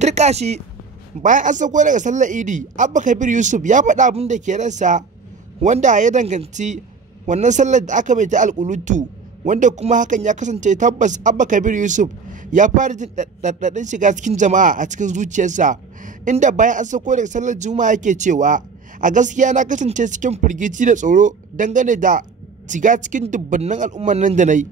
Turka shi bayan an sauko daga sallar idi, Abba Kabir Yusuf ya faɗa abin da ke ransa wanda ya danganci wannan sallar da aka mai ta alƙulutu, wanda kuma hakan ya kasance tabbas Abba Kabir Yusuf ya fara jin ɗaɗɗaɗin shiga cikin jama'a a cikin zuciyarsa, inda bayan an sauko daga sallar juma'a yake cewa a gaskiya na kasance cikin firgici da tsoro dangane da shiga cikin dubbannin al'ummar nan da na yi.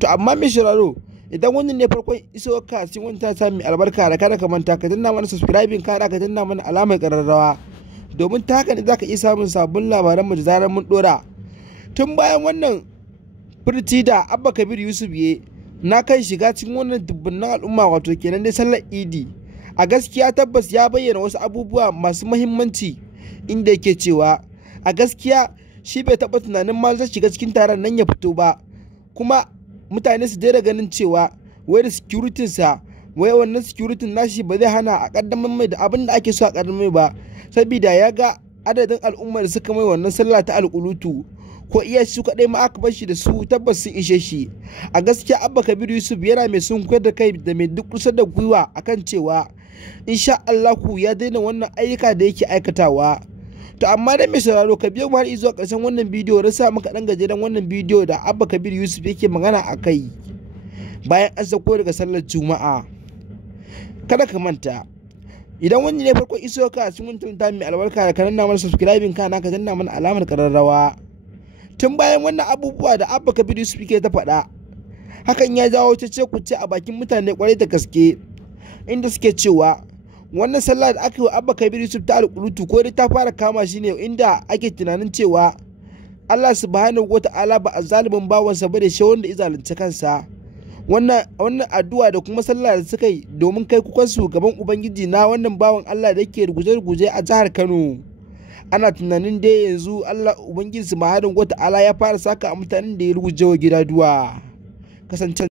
To amma mai shiraro, idan wannan ne farkon iso ka cikin wani ta sami albarka, da kada ka manta ka danna mana subscribing, ka danna mana alamar kararrawa, domin ta haka ne za ka iya samun sabbin labaran mu da zarar mun dora. Tun bayan wannan furci da Abba Kabir Yusuf ye na kan shiga cikin wannan dubbannin al'umma, wato kenan dai sallar idi, a gaskiya tabbas ya bayyana wasu abubuwa masu muhimmanci, inda yake cewa a gaskiya shi bai taɓa tunanin ma zai shiga cikin taron nan ya fito ba, kuma mutane su daina ganin cewa wai da securitinsa, wai wannan securitin nashi ba zai hana a kaddamar mai da abin da ake so a kaddamar mai ba, saboda ya ga adadin al'ummar da suka mai wannan sallah ta alƙulutu, ko iya su kaɗai ma aka bar shi da su tabbas sun ishe shi. A gaskiya Abba Kabir Yusuf yana mai sun koyar da kai da mai duk kusa da gwiwa akan cewa insha Allahu ya daina wannan ayyuka da yake aikatawa. To amma dai mai sauraro, ka biyo mu har zuwa ƙarshen wannan bidiyo da sa muka ɗan gajeren wannan bidiyo da Abba Kabir Yusuf yake magana a kai bayan an sauko daga sallar juma'a. Kada ka manta, idan wani ne farko iso ka cikin tunta mai albarka, da ka danna mana subscribing, kana ka danna mana alamar kararrawa. Tun bayan wannan abubuwa da Abba Kabir Yusuf yake ta faɗa, hakan ya jawo cece-kuce a bakin mutane kwarai da gaske, inda suke cewa wannan sallah da aka yi wa Abba Kabir Yusuf ta alƙulutu ko dai ta fara kama shi ne, inda ake tunanin cewa Allah subhanahu wata'ala ba a zalimin bawansa ba da shi wanda ya zalunci kansa. Wannan addu'a da kuma sallah da suka yi domin kai kukansu gaban Ubangiji na wannan bawan Allah da yake ruguje-ruguje a jihar Kano, ana tunanin dai yanzu Allah Ubangiji subhanahu wata'ala ya fara saka a mutanen da ya ruguje wa gida duwa. Kasance